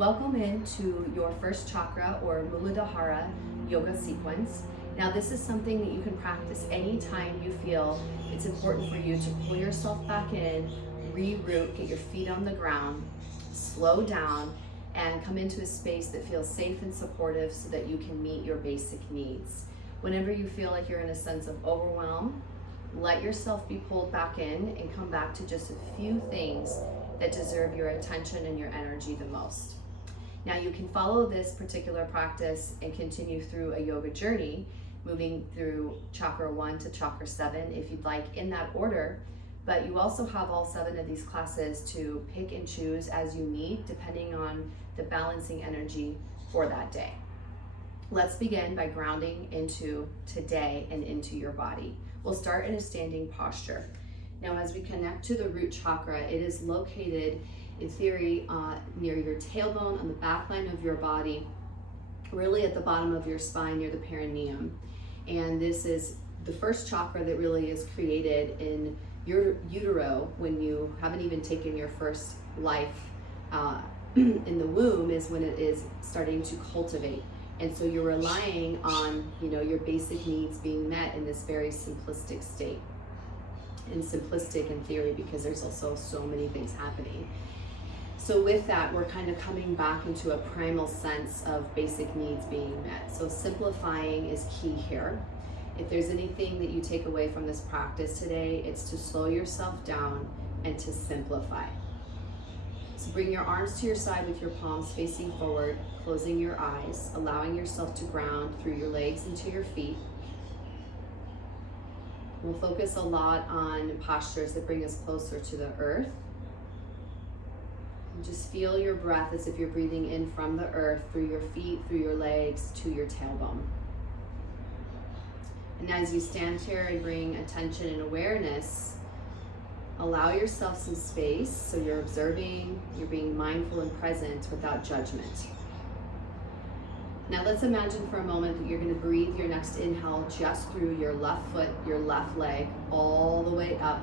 Welcome into your first chakra or Muladhara yoga sequence. Now this is something that you can practice anytime you feel it's important for you to pull yourself back in, reroot, get your feet on the ground, slow down, and come into a space that feels safe and supportive so that you can meet your basic needs. Whenever you feel like you're in a sense of overwhelm, let yourself be pulled back in and come back to just a few things that deserve your attention and your energy the most. Now you can follow this particular practice and continue through a yoga journey, moving through chakra 1 to chakra 7 if you'd like, in that order. But you also have all 7 of these classes to pick and choose as you need, depending on the balancing energy for that day. Let's begin by grounding into today and into your body. We'll start in a standing posture. Now, as we connect to the root chakra, it is located in theory near your tailbone, on the back line of your body, really at the bottom of your spine near the perineum. And this is the first chakra that really is created in your utero when you haven't even taken your first life in the womb, is when it is starting to cultivate. And so you're relying on, your basic needs being met in this very simplistic state. And simplistic in theory because there's also so many things happening. So with that, we're kind of coming back into a primal sense of basic needs being met. So simplifying is key here. If there's anything that you take away from this practice today, it's to slow yourself down and to simplify. So bring your arms to your side with your palms facing forward, closing your eyes, allowing yourself to ground through your legs into your feet. We'll focus a lot on postures that bring us closer to the earth. And just feel your breath as if you're breathing in from the earth, through your feet, through your legs, to your tailbone. And as you stand here and bring attention and awareness, allow yourself some space so you're observing, you're being mindful and present without judgment. Now let's imagine for a moment that you're going to breathe your next inhale just through your left foot, your left leg, all the way up,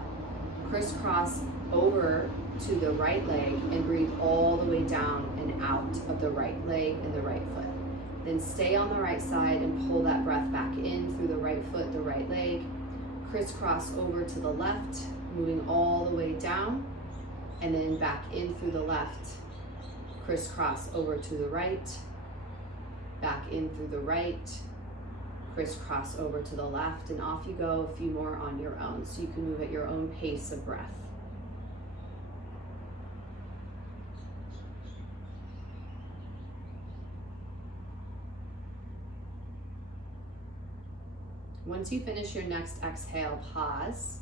crisscross over to the right leg, and breathe all the way down and out of the right leg and the right foot. Then stay on the right side and pull that breath back in through the right foot, the right leg, crisscross over to the left, moving all the way down, and then back in through the left, crisscross over to the right, back in through the right, crisscross over to the left, and off you go, a few more on your own, so you can move at your own pace of breath. Once you finish your next exhale, pause,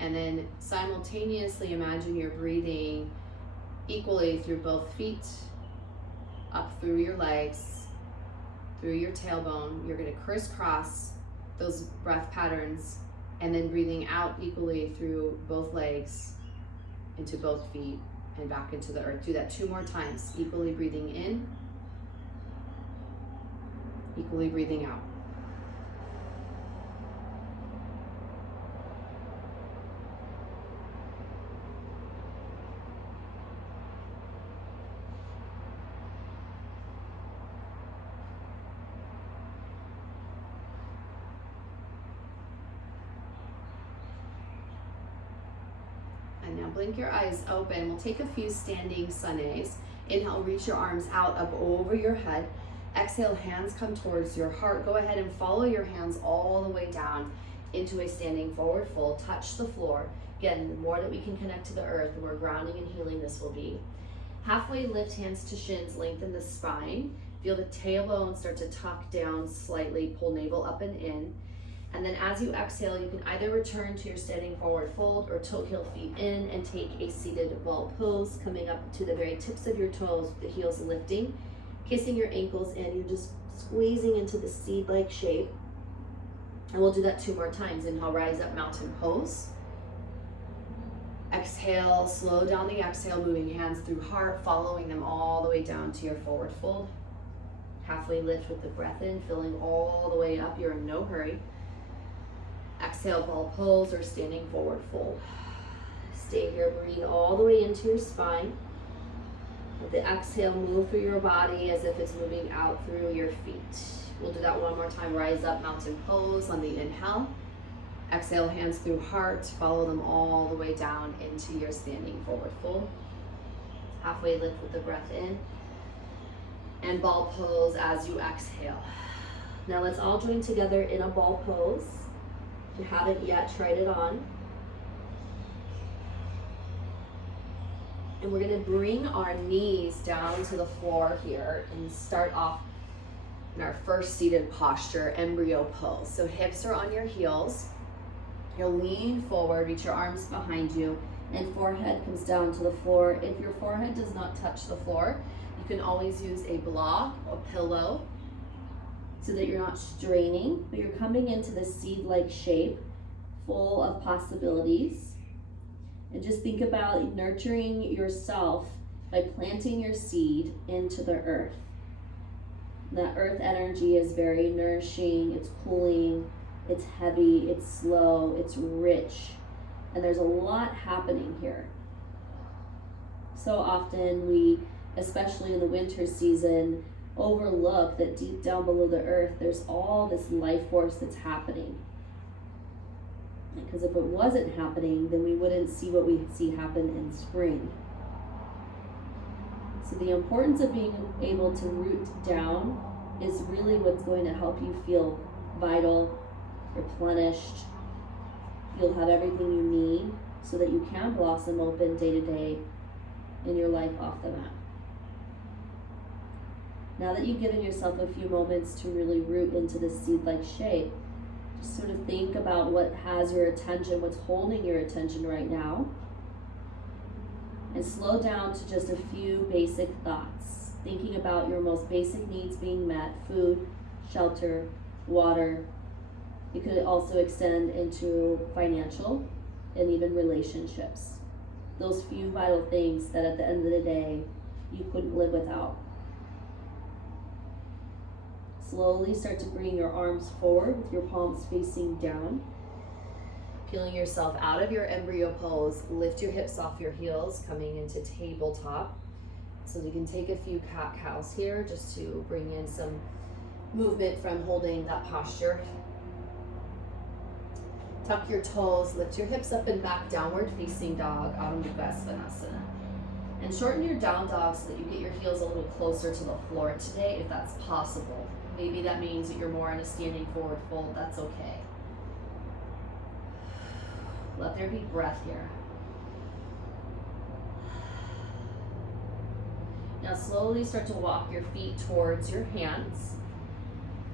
and then simultaneously imagine you're breathing equally through both feet, up through your legs, through your tailbone. You're going to crisscross those breath patterns, and then breathing out equally through both legs, into both feet, and back into the earth. Do that 2 more times, equally breathing in, equally breathing out. And now blink your eyes open. We'll take a few standing sunays. Inhale, reach your arms out, up over your head. Exhale, hands come towards your heart. Go ahead and follow your hands all the way down into a standing forward fold. Touch the floor. Again, the more that we can connect to the earth, the more grounding and healing this will be. Halfway lift hands to shins, lengthen the spine. Feel the tailbone start to tuck down slightly, pull navel up and in. And then as you exhale, you can either return to your standing forward fold or toe heel feet in and take a seated ball pose, coming up to the very tips of your toes, the heels lifting, kissing your ankles in. You're just squeezing into the seed-like shape. And we'll do that 2 more times. Inhale, rise up, mountain pose. Exhale, slow down the exhale, moving hands through heart, following them all the way down to your forward fold. Halfway lift with the breath in, filling all the way up. You're in no hurry. Exhale, ball pose or standing forward fold. Stay here, breathe all the way into your spine. Let the exhale move through your body as if it's moving out through your feet. We'll do that one more time. Rise up, mountain pose on the inhale. Exhale, hands through heart. Follow them all the way down into your standing forward fold. Halfway lift with the breath in. And ball pose as you exhale. Now let's all join together in a ball pose. If you haven't yet, tried it on. And we're gonna bring our knees down to the floor here and start off in our first seated posture, embryo pose. So hips are on your heels. You'll lean forward, reach your arms behind you, and forehead comes down to the floor. If your forehead does not touch the floor, you can always use a block, a pillow, so that you're not straining, but you're coming into the seed-like shape, full of possibilities. And just think about nurturing yourself by planting your seed into the earth. That earth energy is very nourishing, it's cooling, it's heavy, it's slow, it's rich, and there's a lot happening here. So often we, especially in the winter season, overlook that deep down below the earth, there's all this life force that's happening. Because if it wasn't happening, then we wouldn't see what we see happen in spring. So the importance of being able to root down is really what's going to help you feel vital, replenished. You'll have everything you need so that you can blossom open day to day in your life off the mat. Now that you've given yourself a few moments to really root into this seed-like shape, just sort of think about what has your attention, what's holding your attention right now, and slow down to just a few basic thoughts. Thinking about your most basic needs being met: food, shelter, water. It could also extend into financial and even relationships. Those few vital things that at the end of the day, you couldn't live without. Slowly start to bring your arms forward with your palms facing down. Peeling yourself out of your embryo pose, lift your hips off your heels, coming into tabletop. So we can take a few cat-cows here just to bring in some movement from holding that posture. Tuck your toes, lift your hips up and back, downward facing dog, Adho Mukha Svanasana. And shorten your down dog so that you get your heels a little closer to the floor today if that's possible. Maybe that means that you're more in a standing forward fold, that's okay. Let there be breath here. Now slowly start to walk your feet towards your hands.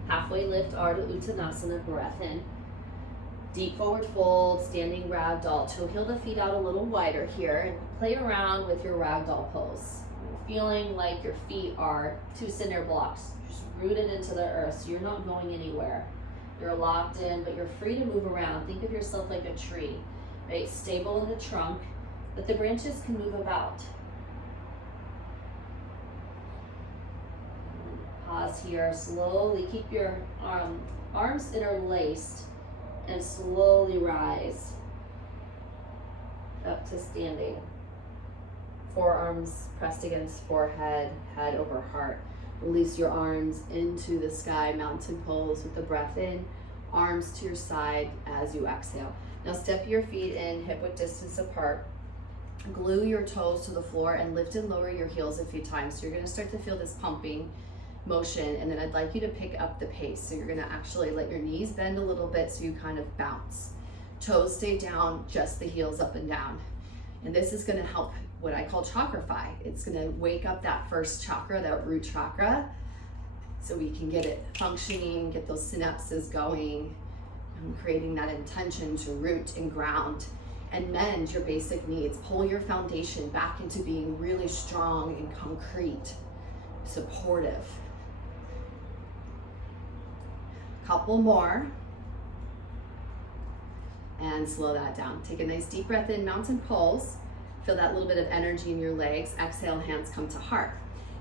Halfway lift, Ardha Uttanasana, breath in. Deep forward fold, standing ragdoll. Toe heel the feet out a little wider here and play around with your ragdoll pose. You're feeling like your feet are two cinder blocks, just rooted into the earth, so you're not going anywhere. You're locked in, but you're free to move around. Think of yourself like a tree, right? Stable in the trunk, but the branches can move about. Pause here, slowly keep your arms interlaced and slowly rise up to standing. Forearms pressed against forehead, head over heart. Release your arms into the sky, mountain pose with the breath in, arms to your side as you exhale. Now step your feet in, hip width distance apart. Glue your toes to the floor and lift and lower your heels a few times. So you're gonna start to feel this pumping motion, and then I'd like you to pick up the pace. So you're gonna actually let your knees bend a little bit so you kind of bounce. Toes stay down, just the heels up and down. And this is gonna help what I call chakrify. It's gonna wake up that first chakra, that root chakra, so we can get it functioning, get those synapses going, and creating that intention to root and ground and mend your basic needs. Pull your foundation back into being really strong and concrete, supportive. Couple more. And slow that down. Take a nice deep breath in, mountain pose. Feel that little bit of energy in your legs. Exhale, hands come to heart.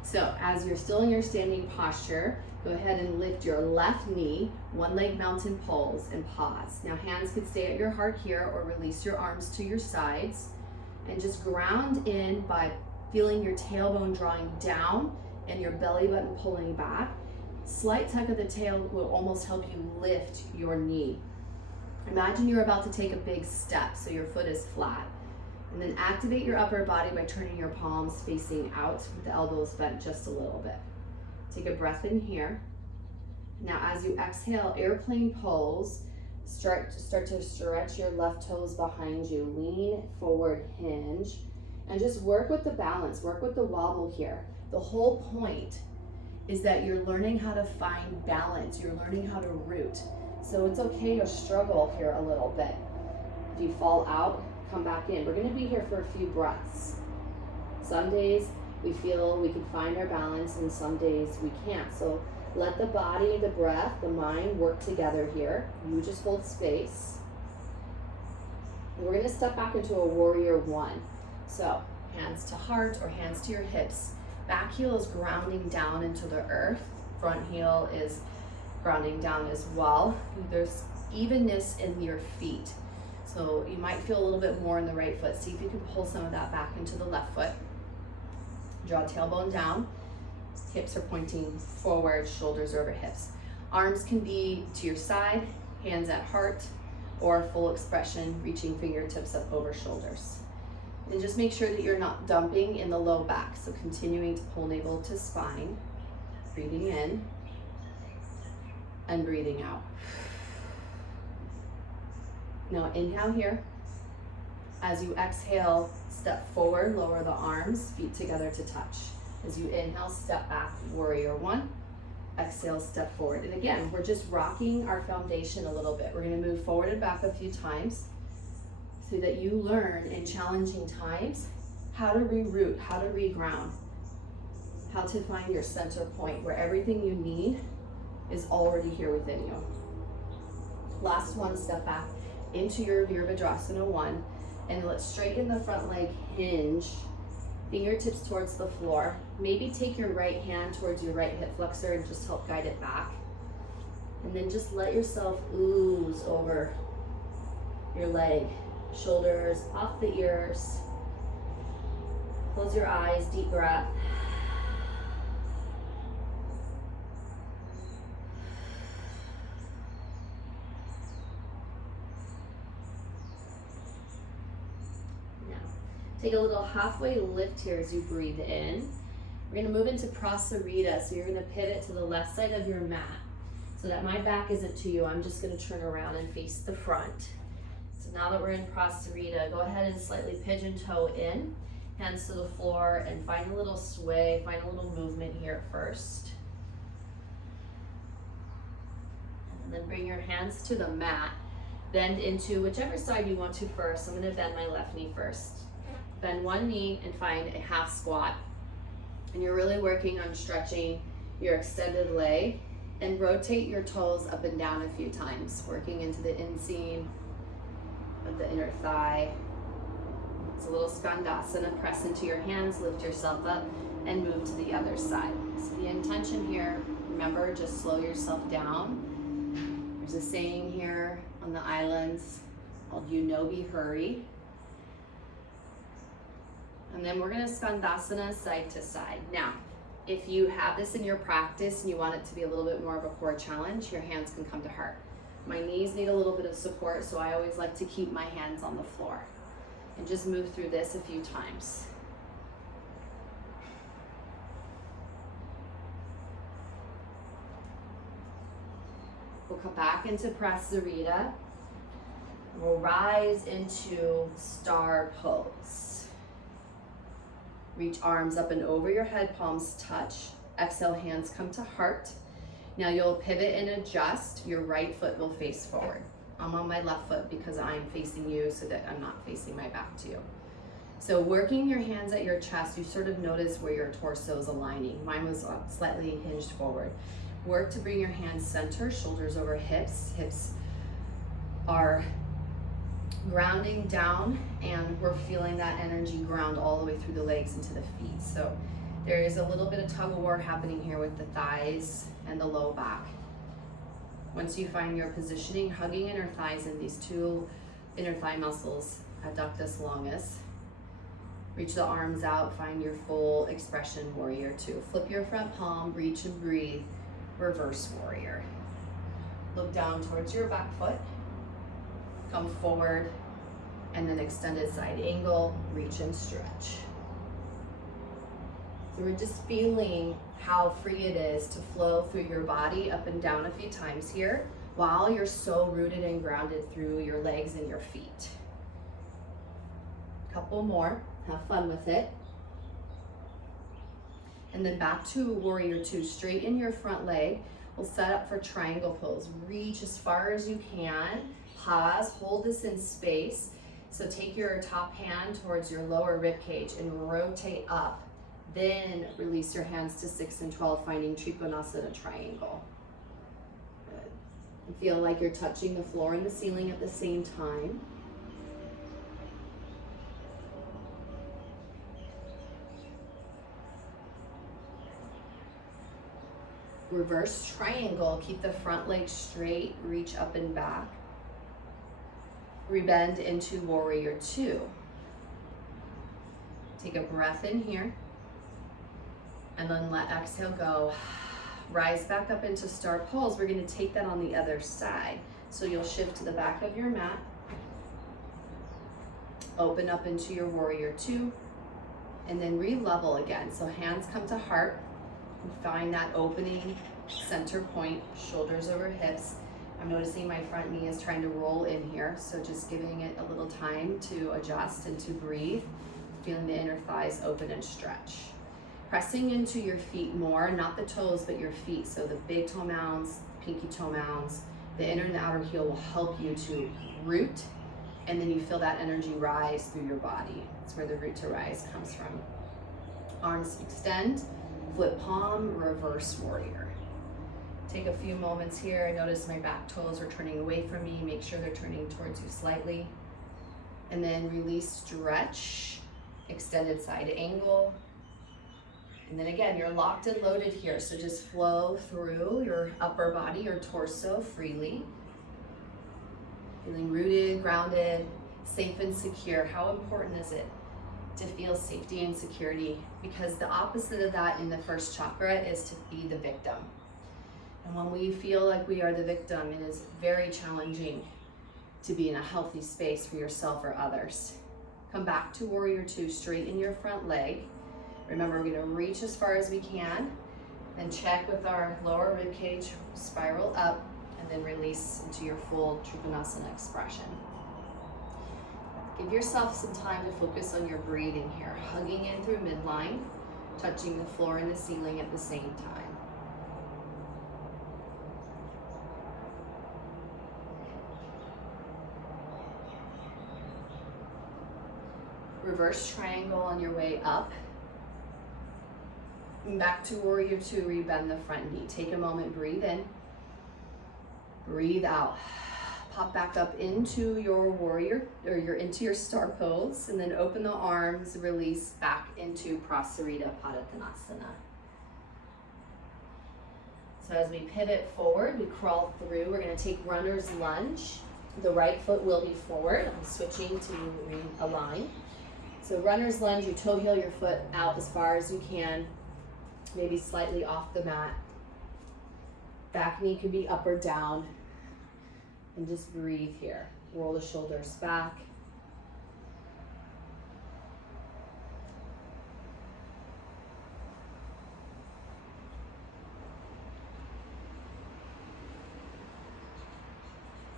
So as you're still in your standing posture, go ahead and lift your left knee, one leg mountain pose, and pause. Now hands can stay at your heart here or release your arms to your sides. And just ground in by feeling your tailbone drawing down and your belly button pulling back. Slight tug of the tail will almost help you lift your knee. Imagine you're about to take a big step, so your foot is flat. And then activate your upper body by turning your palms facing out with the elbows bent just a little bit. Take a breath in here. Now as you exhale, airplane pose, start to stretch your left toes behind you. Lean forward, hinge, and just work with the balance, work with the wobble here. The whole point is that you're learning how to find balance. You're learning how to root. So it's okay to struggle here a little bit. If you fall out, come back in. We're going to be here for a few breaths. Some days we feel we can find our balance and some days we can't. So let the body, the breath, the mind work together here. You just hold space. And we're going to step back into a warrior one. So hands to heart or hands to your hips. Back heel is grounding down into the earth. Front heel is grounding down as well. There's evenness in your feet. So you might feel a little bit more in the right foot. See if you can pull some of that back into the left foot. Draw tailbone down. Hips are pointing forward, shoulders over hips. Arms can be to your side, hands at heart, or full expression, reaching fingertips up over shoulders. And just make sure that you're not dumping in the low back. So continuing to pull navel to spine, breathing in and breathing out. Now inhale here. As you exhale, step forward, lower the arms, feet together to touch. As you inhale, step back, warrior one. Exhale, step forward. And again, we're just rocking our foundation a little bit. We're gonna move forward and back a few times so that you learn in challenging times how to reroot, how to reground, how to find your center point where everything you need is already here within you. Last one, step back into your Virabhadrasana one, and let's straighten the front leg, hinge, fingertips towards the floor. Maybe take your right hand towards your right hip flexor and just help guide it back. And then just let yourself ooze over your leg, shoulders off the ears. Close your eyes, deep breath. Take a little halfway lift here as you breathe in. We're gonna move into Prasarita. So you're gonna pivot to the left side of your mat so that my back isn't to you. I'm just gonna turn around and face the front. So now that we're in Prasarita, go ahead and slightly pigeon toe in, hands to the floor, and find a little sway, find a little movement here first. And then bring your hands to the mat. Bend into whichever side you want to first. I'm gonna bend my left knee first. Bend one knee and find a half squat. And you're really working on stretching your extended leg, and rotate your toes up and down a few times, working into the inseam of the inner thigh. It's a little Skandasana. Press into your hands, lift yourself up, and move to the other side. So the intention here, remember, just slow yourself down. There's a saying here on the islands called be hurry. And then we're gonna Skandasana side to side. Now, if you have this in your practice and you want it to be a little bit more of a core challenge, your hands can come to heart. My knees need a little bit of support, so I always like to keep my hands on the floor. And just move through this a few times. We'll come back into Prasarita. We'll rise into star pose. Reach arms up and over your head, palms touch. Exhale, hands come to heart. Now you'll pivot and adjust. Your right foot will face forward. I'm on my left foot because I'm facing you so that I'm not facing my back to you. So working your hands at your chest, you sort of notice where your torso is aligning. Mine was slightly hinged forward. Work to bring your hands center, shoulders over hips. Hips are grounding down, and we're feeling that energy ground all the way through the legs into the feet. So there is a little bit of tug of war happening here with the thighs and the low back. Once you find your positioning, hugging inner thighs in these two inner thigh muscles, adductus longus. Reach the arms out, find your full expression, warrior two. Flip your front palm, reach and breathe, reverse warrior. Look down towards your back foot, come forward, and then extended side angle, reach and stretch. So we're just feeling how free it is to flow through your body up and down a few times here, while you're so rooted and grounded through your legs and your feet. Couple more, have fun with it. And then back to warrior two, straighten your front leg. We'll set up for triangle pose. Reach as far as you can, pause, hold this in space. So take your top hand towards your lower rib cage and rotate up. Then release your hands to 6 and 12, finding Trikonasana triangle. Good. And feel like you're touching the floor and the ceiling at the same time. Reverse triangle, keep the front leg straight, reach up and back. Rebend into warrior two. Take a breath in here, and then let exhale go. Rise back up into star pose. We're gonna take that on the other side. So you'll shift to the back of your mat, open up into your warrior two, and then re-level again. So hands come to heart, and find that opening center point, shoulders over hips. I'm noticing my front knee is trying to roll in here, so just giving it a little time to adjust and to breathe. Feeling the inner thighs open and stretch. Pressing into your feet more, not the toes, but your feet. So the big toe mounds, pinky toe mounds, the inner and the outer heel will help you to root, and then you feel that energy rise through your body. That's where the root to rise comes from. Arms extend, flip palm, reverse warrior. Take a few moments here. I notice my back toes are turning away from me. Make sure they're turning towards you slightly. And then release, stretch, extended side angle. And then again, you're locked and loaded here. So just flow through your upper body, your torso freely. Feeling rooted, grounded, safe and secure. How important is it to feel safety and security? Because the opposite of that in the first chakra is to be the victim. And when we feel like we are the victim, it is very challenging to be in a healthy space for yourself or others. Come back to warrior two, straighten your front leg. Remember, we're gonna reach as far as we can, then check with our lower rib cage, spiral up, and then release into your full Trikonasana expression. Give yourself some time to focus on your breathing here, hugging in through midline, touching the floor and the ceiling at the same time. Reverse triangle on your way up. And back to warrior two, rebend the front knee. Take a moment, breathe in, breathe out. Pop back up into your warrior, or into your star pose, and then open the arms, release back into Prasarita Padottanasana. So as we pivot forward, we crawl through. We're gonna take runner's lunge. The right foot will be forward. I'm switching to realign. So runner's lunge, you toe heel your foot out as far as you can, maybe slightly off the mat. Back knee could be up or down. And just breathe here. Roll the shoulders back.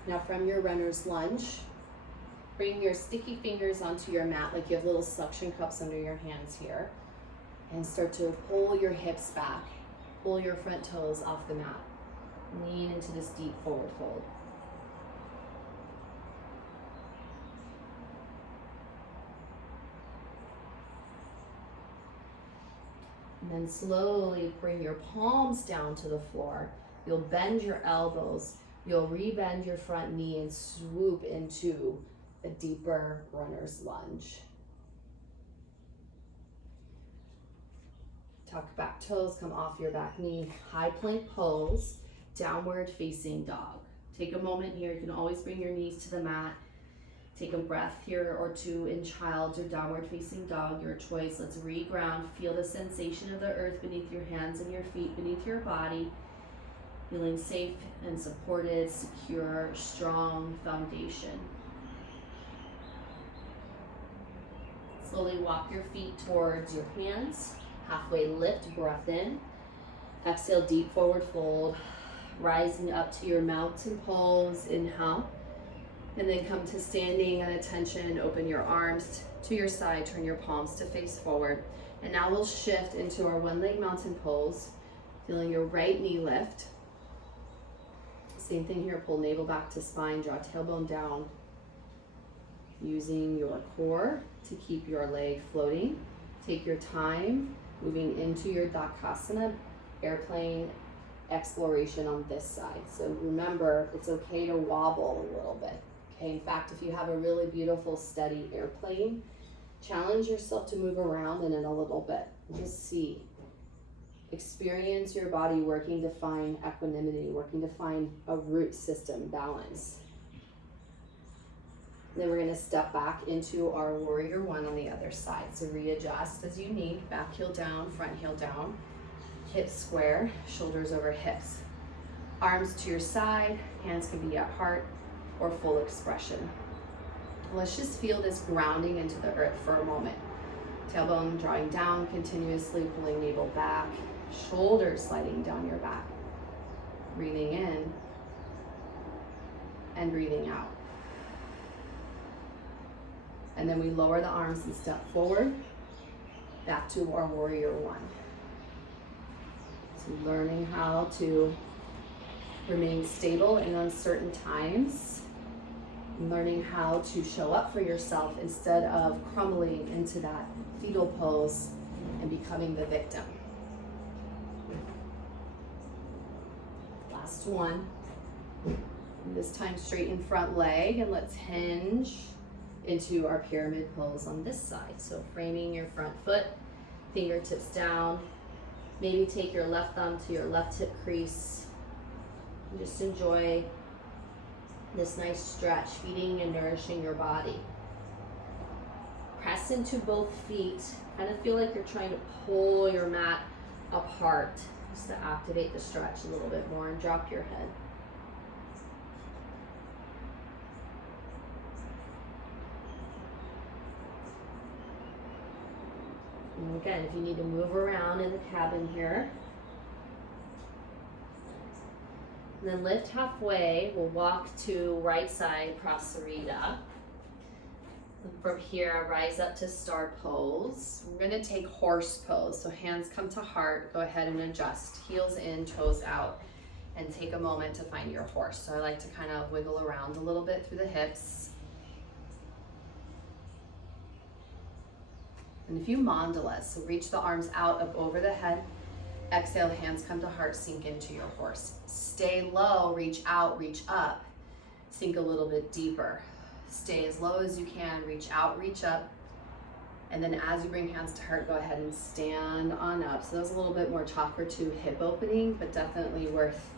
Now from your runner's lunge, bring your sticky fingers onto your mat like you have little suction cups under your hands here. And start to pull your hips back. Pull your front toes off the mat. Lean into this deep forward fold. And then slowly bring your palms down to the floor. You'll bend your elbows. You'll rebend your front knee and swoop into a deeper runner's lunge. Tuck back toes, come off your back knee. High plank pose, downward facing dog. Take a moment here. You can always bring your knees to the mat. Take a breath here or two in child's or downward facing dog, your choice. Let's re-ground. Feel the sensation of the earth beneath your hands and your feet, beneath your body. Feeling safe and supported, secure, strong foundation. Slowly walk your feet towards your hands. Halfway lift, breath in. Exhale, deep forward fold. Rising up to your mountain pose, inhale. And then come to standing at attention. Open your arms to your side, turn your palms to face forward. And now we'll shift into our one leg mountain pose. Feeling your right knee lift. Same thing here, pull navel back to spine, draw tailbone down. Using your core to keep your leg floating. Take your time moving into your Dakasana, airplane exploration on this side. So remember, it's okay to wobble a little bit. Okay, in fact, if you have a really beautiful steady airplane, challenge yourself to move around in it a little bit. Just see. Experience your body working to find equanimity, working to find a root system balance. Then we're going to step back into our warrior one on the other side. So readjust as you need. Back heel down, front heel down. Hips square, shoulders over hips. Arms to your side, hands can be at heart or full expression. Let's just feel this grounding into the earth for a moment. Tailbone drawing down, continuously pulling navel back, shoulders sliding down your back. Breathing in and breathing out. And then we lower the arms and step forward, back to our warrior one. So learning how to remain stable in uncertain times, learning how to show up for yourself instead of crumbling into that fetal pose and becoming the victim. Last one. This time straighten front leg, and let's hinge into our pyramid pose on this side. So framing your front foot, fingertips down. Maybe take your left thumb to your left hip crease. And just enjoy this nice stretch, feeding and nourishing your body. Press into both feet. Kind of feel like you're trying to pull your mat apart, just to activate the stretch a little bit more, and drop your head. And again, if you need to move around in the cabin here, and then lift halfway, we'll walk to right side Prasarita. And from here, rise up to star pose. We're gonna take horse pose. So hands come to heart, go ahead and adjust. Heels in, toes out, and take a moment to find your horse. So I like to kind of wiggle around a little bit through the hips. And a few mandalas, so reach the arms out, up over the head. Exhale, the hands come to heart, sink into your horse. Stay low, reach out, reach up. Sink a little bit deeper. Stay as low as you can, reach out, reach up. And then as you bring hands to heart, go ahead and stand on up. So that was a little bit more chakra 2 hip opening, but definitely worth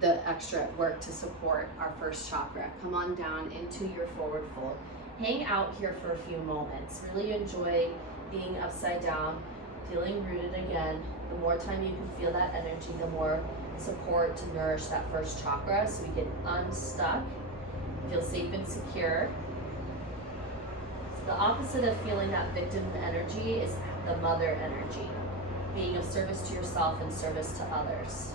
the extra work to support our first chakra. Come on down into your forward fold. Hang out here for a few moments. Really enjoy being upside down, feeling rooted again. The more time you can feel that energy, the more support to nourish that first chakra so we get unstuck, feel safe and secure. So the opposite of feeling that victim energy is the mother energy, being of service to yourself and service to others.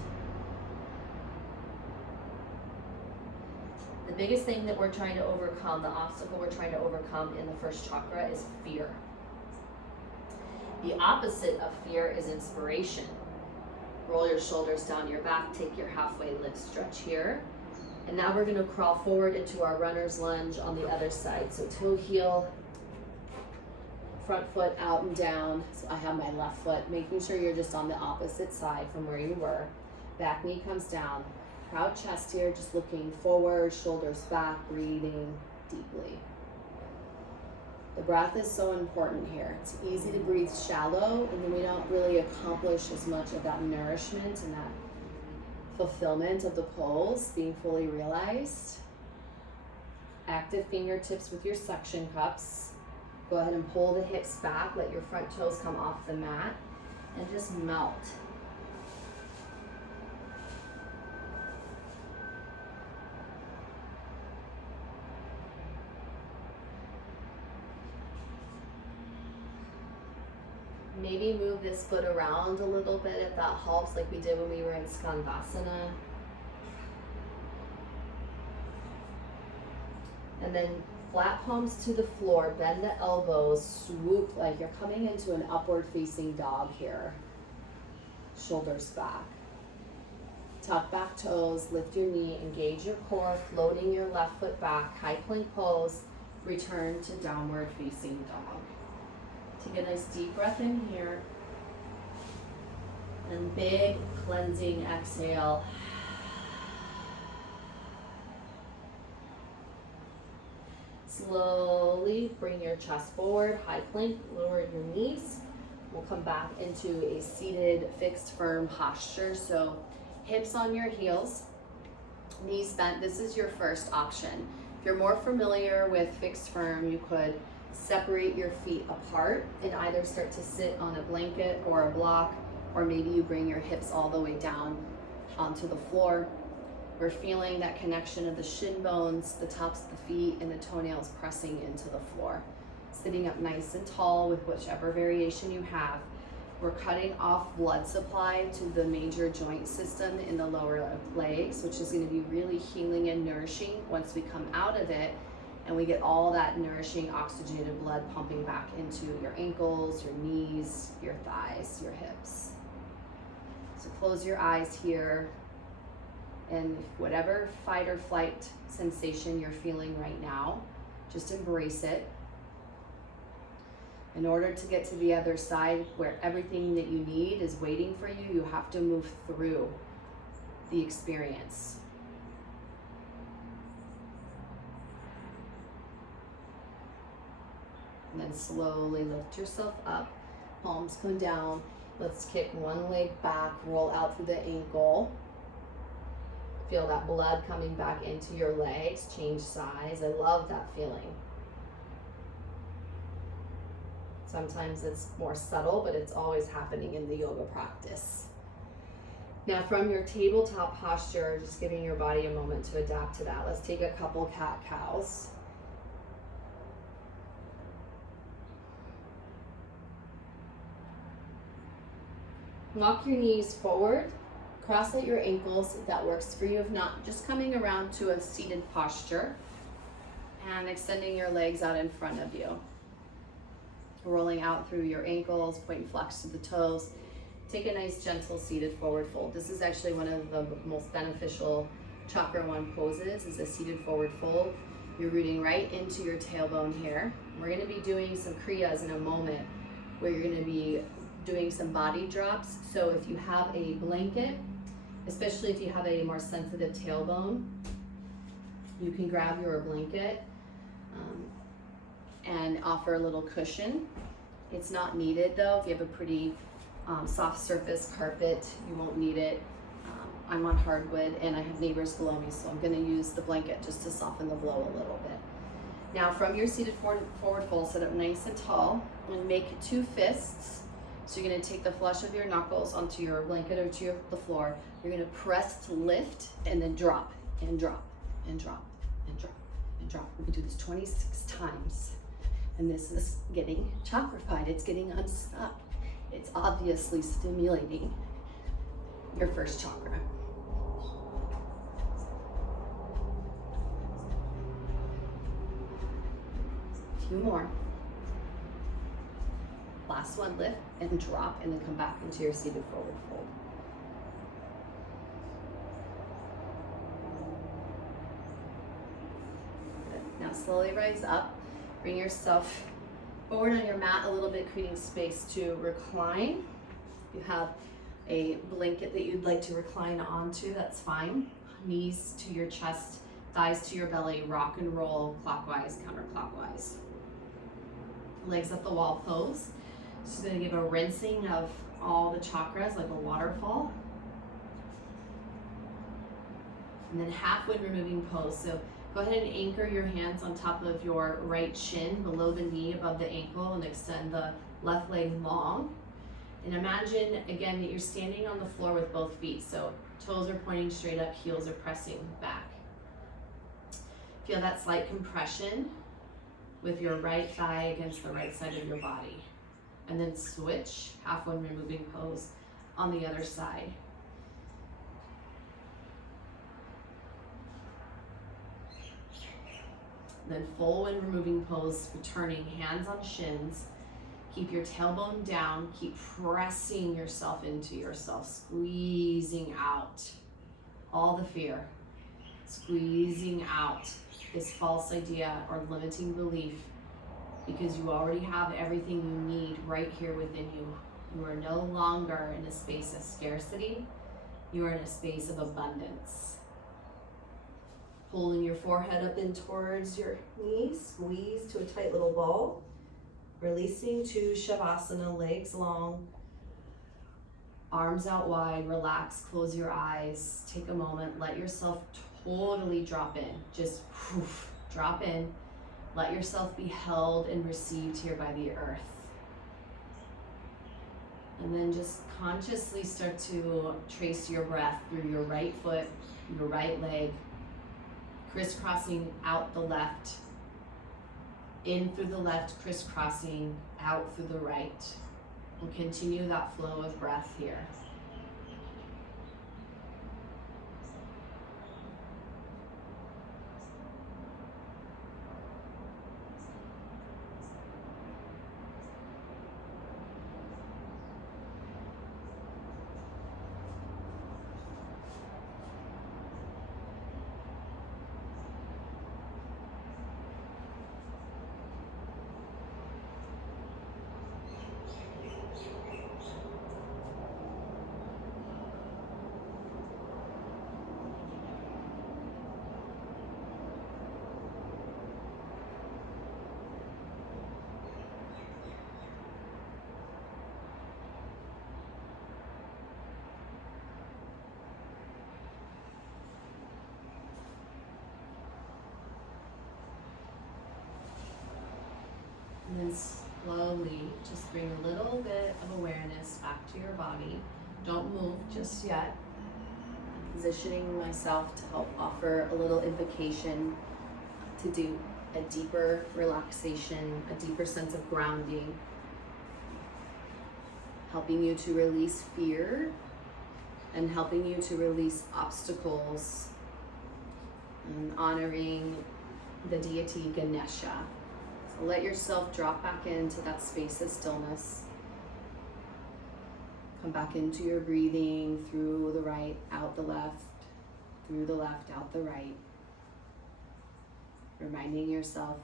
The biggest thing that we're trying to overcome, the obstacle we're trying to overcome in the first chakra is fear. The opposite of fear is inspiration. Roll your shoulders down your back, take your halfway lift stretch here. And now we're gonna crawl forward into our runner's lunge on the other side. So toe heel, front foot out and down. So I have my left foot, making sure you're just on the opposite side from where you were. Back knee comes down. Proud chest here, just looking forward, shoulders back, breathing deeply. The breath is so important here. It's easy to breathe shallow, and then we don't really accomplish as much of that nourishment and that fulfillment of the pose being fully realized. Active fingertips with your suction cups. Go ahead and pull the hips back, let your front toes come off the mat, and just melt. Maybe move this foot around a little bit if that helps, like we did when we were in Skandasana. And then flat palms to the floor, bend the elbows, swoop like you're coming into an upward facing dog here. Shoulders back. Tuck back toes, lift your knee, engage your core, floating your left foot back, high plank pose, return to downward facing dog. Take a nice deep breath in here. And big cleansing exhale. Slowly bring your chest forward, high plank, lower your knees. We'll come back into a seated, fixed, firm posture. So hips on your heels, knees bent. This is your first option. If you're more familiar with fixed firm, you could separate your feet apart and either start to sit on a blanket or a block, or maybe you bring your hips all the way down onto the floor. We're feeling that connection of the shin bones, the tops of the feet, and the toenails pressing into the floor. Sitting up nice and tall with whichever variation you have. We're cutting off blood supply to the major joint system in the lower legs, which is going to be really healing and nourishing once we come out of it, and we get all that nourishing oxygenated blood pumping back into your ankles, your knees, your thighs, your hips. So close your eyes here. And whatever fight or flight sensation you're feeling right now, just embrace it. In order to get to the other side where everything that you need is waiting for you, you have to move through the experience. And then slowly lift yourself up, palms come down. Let's kick one leg back, roll out through the ankle. Feel that blood coming back into your legs, change size. I love that feeling. Sometimes it's more subtle, but it's always happening in the yoga practice. Now from your tabletop posture, just giving your body a moment to adapt to that. Let's take a couple cat-cows. Walk your knees forward. Cross at your ankles if that works for you. If not, just coming around to a seated posture and extending your legs out in front of you. Rolling out through your ankles, point flex to the toes. Take a nice gentle seated forward fold. This is actually one of the most beneficial Chakra 1 poses, is a seated forward fold. You're rooting right into your tailbone here. We're going to be doing some kriyas in a moment where you're going to be doing some body drops. So if you have a blanket, especially if you have a more sensitive tailbone, you can grab your blanket and offer a little cushion. It's not needed though. If you have a pretty soft surface carpet, you won't need it. I'm on hardwood and I have neighbors below me, so I'm gonna use the blanket just to soften the blow a little bit. Now from your seated forward fold, sit up nice and tall and make 2 fists. So you're gonna take the flush of your knuckles onto your blanket or to the floor. You're gonna press to lift and then drop and drop and drop and drop and drop. We can do this 26 times. And this is getting chakrified, it's getting unstuck. It's obviously stimulating your first chakra. A few more. Last one, lift and drop, and then come back into your seated forward fold. Good. Now slowly rise up. Bring yourself forward on your mat a little bit, creating space to recline. If you have a blanket that you'd like to recline onto, that's fine. Knees to your chest, thighs to your belly, rock and roll clockwise, counterclockwise. Legs up the wall pose. Just gonna give a rinsing of all the chakras like a waterfall. And then half wind removing pose. So Go ahead and anchor your hands on top of your right shin, below the knee, above the ankle, and extend the left leg long. And imagine, again, that you're standing on the floor with both feet. So toes are pointing straight up, heels are pressing back. Feel that slight compression with your right thigh against the right side of your body. And then switch, half one removing pose on the other side. Then full wind removing pose, returning, hands on shins. Keep your tailbone down, keep pressing yourself into yourself, squeezing out all the fear, squeezing out this false idea or limiting belief, because you already have everything you need right here within you. You are no longer in a space of scarcity, you are in a space of abundance. Pulling your forehead up in towards your knees, squeeze to a tight little ball. Releasing to Shavasana, legs long, arms out wide, relax, close your eyes, take a moment, let yourself totally drop in. Just drop in, let yourself be held and received here by the earth. And then just consciously start to trace your breath through your right foot, your right leg, crisscrossing out the left, in through the left, crisscrossing out through the right. We'll continue that flow of breath here. And then slowly just bring a little bit of awareness back to your body. Don't move just yet. I'm positioning myself to help offer a little invocation to do a deeper relaxation, a deeper sense of grounding, helping you to release fear and helping you to release obstacles, and honoring the deity Ganesha. So let yourself drop back into that space of stillness. Come back into your breathing through the right, out the left, through the left, out the right. Reminding yourself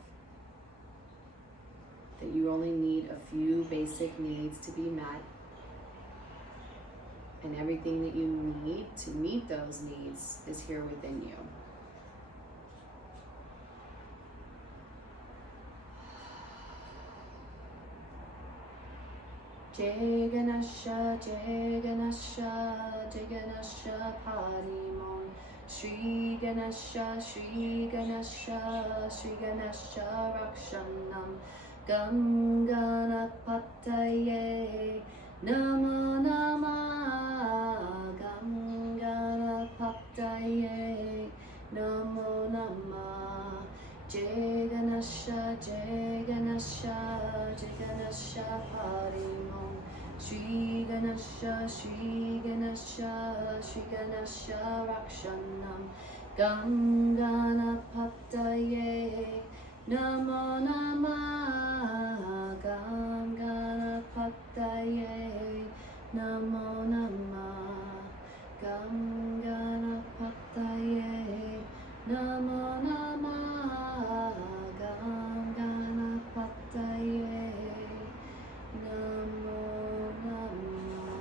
that you only need a few basic needs to be met, and everything that you need to meet those needs is here within you. Jai Ganesha, Jai Ganesha, Jai Ganesha Parimon. Shri Ganesha, Shri Ganesha, Shri Ganesha Rakshanam. Gam Ganapataye Namo Namah. Gam Ganapataye Namo Namah. Jai Ganesha, Jai Ganesha, Jai Ganesha Parimon. Shri Ganesha, Shri Ganesha, Shri Ganesha Rakshanam. Gam Ganapataye Namo Namah. Gam Ganapataye Namo Namah. Gam Ganapataye Namo Namah. Gam Ganapataye Namo Namah.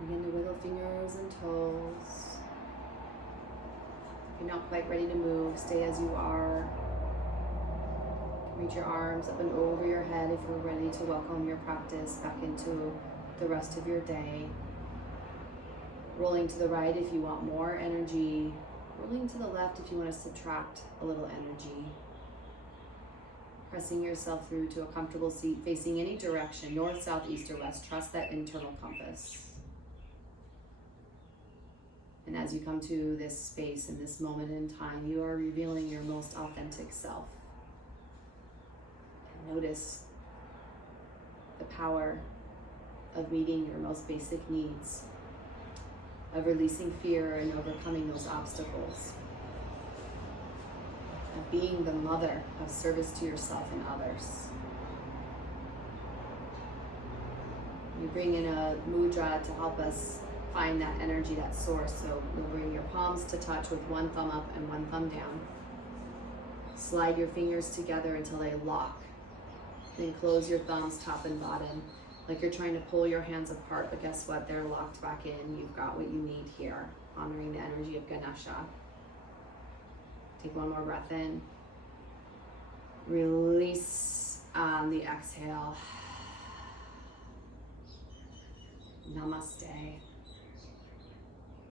Begin to wiggle fingers and toes. If you're not quite ready to move, stay as you are. Reach your arms up and over your head if you're ready to welcome your practice back into the rest of your day. Rolling to the right if you want more energy. Rolling to the left if you want to subtract a little energy. Pressing yourself through to a comfortable seat facing any direction, north, south, east, or west. Trust that internal compass. And as you come to this space in this moment in time, you are revealing your most authentic self. And notice the power of meeting your most basic needs, of releasing fear and overcoming those obstacles, of being the mother of service to yourself and others. We bring in a mudra to help us find that energy, that source. So you'll bring your palms to touch with one thumb up and one thumb down. Slide your fingers together until they lock. Then close your thumbs top and bottom, like you're trying to pull your hands apart, but guess what? They're locked back in. You've got what you need here, honoring the energy of Ganesha. Take one more breath in. Release on the exhale. Namaste.